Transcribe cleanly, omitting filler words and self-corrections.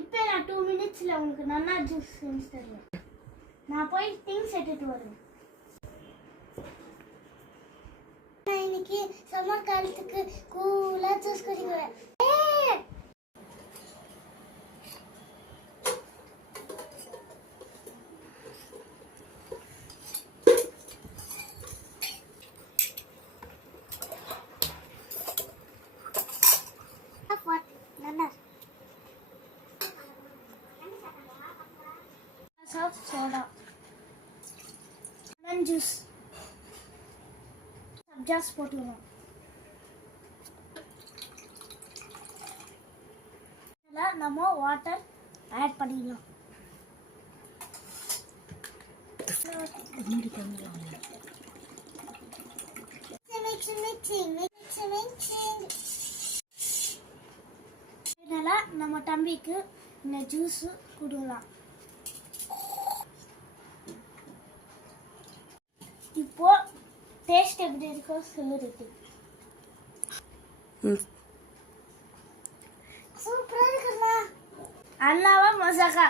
இப்போ நான் 2 மினிட்ஸில் உங்களுக்கு நல்லா ஜூஸ் செஞ்சு தருவேன். நான் போய் திங்ஸ் எடுத்துட்டு வருவேன். நான் இன்னைக்கு சம்மர் காலத்துக்கு கூலாக ஜூஸ் குடிக்குவேன். सोडा लेमन जूस सब्जा போட்டுறோம். இதல நம்ம வாட்டர் ஆட் பண்ணிடலாம். இதல நம்ம தம்பிக்கு இந்த ஜூஸ் குடிக்கலாம். இப்போ டேஸ்ட் எப்படி இருக்கோ சொல்லுறது. சூப்பரா இருக்குல்ல? அண்ணாவா மசாக்கா?